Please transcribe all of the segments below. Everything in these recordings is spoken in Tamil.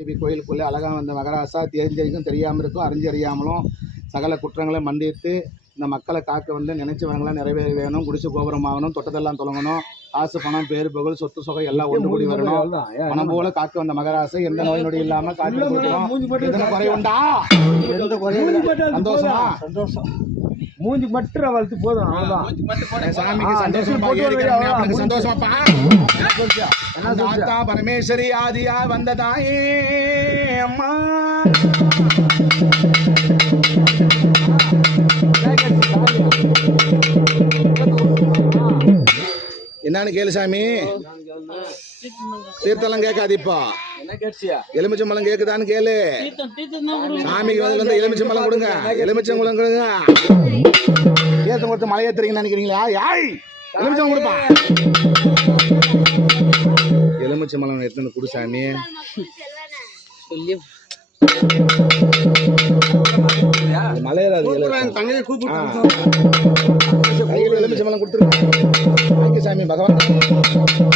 தேவி கோயிலுக்குள்ளே அழகாக வந்த மகராசா தெரிஞ்சிருக்கும் தெரியாமல் இருக்கும் அறிஞ்சறியாமலும் சகல குற்றங்களை மன்னித்து இந்த மக்களை காக்க வந்து நினைச்சவங்களாம் நிறைவேற வேணும் குடிசை கோபுரம் ஆகணும் தொட்டதெல்லாம் தொடங்கணும் காசு பணம் பேரு புகழ் சொத்து சொகை எல்லாம் ஒன்று கூடி வரணும். பணம் போல காக்க வந்த மகராசை எந்த நோய் நொடி இல்லாம காத்து கொடுக்கணும். குறை உண்டா? எந்த. சந்தோஷமா? சந்தோஷம். மூஞ்சி மட்டும் வளர்த்து போதும் அவ்வளவுதான். சந்தோஷமா? ஆத்தா பரமேஸ்வரி ஆதியா வந்த தாயே அம்மா. என்னன்னு கேளு சாமி. தீர்த்தெல்லாம் கேட்காதிப்பா என்ன கேட்சியா எலுமிச்சம்பழம் கேக்குதான்னு கேளு. சாமிக்கு வந்து வந்து எலுமிச்சம்பழம் கொடுங்க. எலுமிச்சம்பழம் கொடுங்க. ஏத்தம் கொடுத்து மலை ஏத்துறீங்கன்னு நினைக்கிறீங்களா? யாய் எலுமிச்சம்பழம் கொடுப்பா. எலுமிச்சம்பழம் எடுத்துன்னு கொடு சாமி. அது மலையேறாது. எலுமிச்சம். கொடுத்துருங்க. வாங்கி சாமி பகவான்.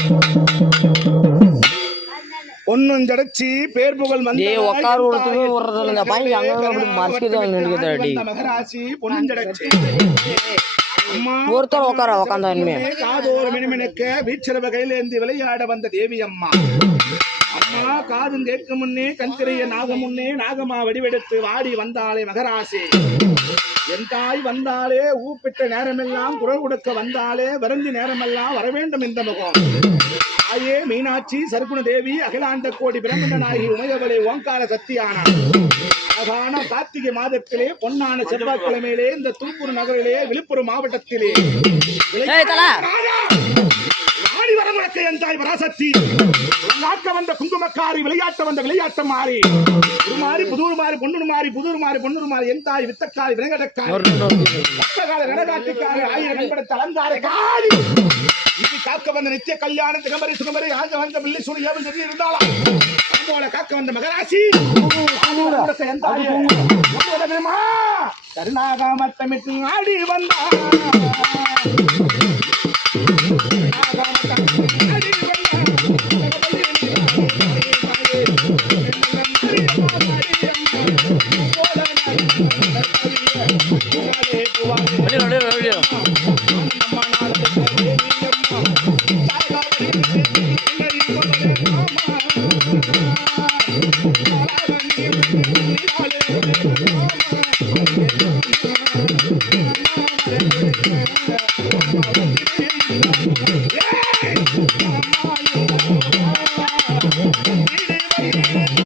ஒன்னும் ஜடச்சி பேர் புகழ் அங்க அப்படி நின்னுக்குதுடா, டேய். மகராசி பொன்னும் ஜடச்சி அம்மா ஒருத்தர் உட்கார உக்காந்தா இனிமே. காதோறு மினுமினுக்க வீச்சர வகையில இருந்து விளையாட வந்த தேவி அம்மா அம்மா காதும் கேட்க முன்னே கண்திரைய முன்னே நாகமா வடிவெடுத்து வாடி வந்தாளே மகராசி. என் தாய் வந்தாலே ஊப்பிட்ட நேரமெல்லாம் குரல் கொடுக்க வந்தாலே வருந்தி நேரமெல்லாம் வர வேண்டும் இந்த முகம். தாயே மீனாட்சி சர்க்குண தேவி அகிலாண்ட கோடி பிரம்மண்ட நாயகி உமையவளே ஓங்கார சத்தியானா அழகான கார்த்திகை மாதத்திலே பொன்னான செவ்வாய்க்கிழமையிலே இந்த தூப்பூர் நகரிலே விழுப்புரம் மாவட்டத்திலே. ஆடி வர முழக்க என் தாய் பராசக்தி வந்த குங்குமக்காரி விளையாட்ட வந்த விளையாட்ட மாறி. உருமாறி புதூர் மாறி பொண்ணூர் மாறி புதூர் மாறி பொண்ணூர் மாறி என் தாய் வித்தக்காரி விலங்கடக்காரி நடகாட்டிக்காரி ஆயிரம் கண்படுத்த அலங்கார காரி காக்க வந்த நித்திய கல்யாண திகம்பரி சுகமரி ஆஞ்ச வந்த பிள்ளை சூரிய ஏவல் சொல்லி இருந்தாளா அம்போல காக்க வந்த மகராசி. பெருமா, கருணாகாமத்தமிட்டு ஆடி வந்தா. Yeah!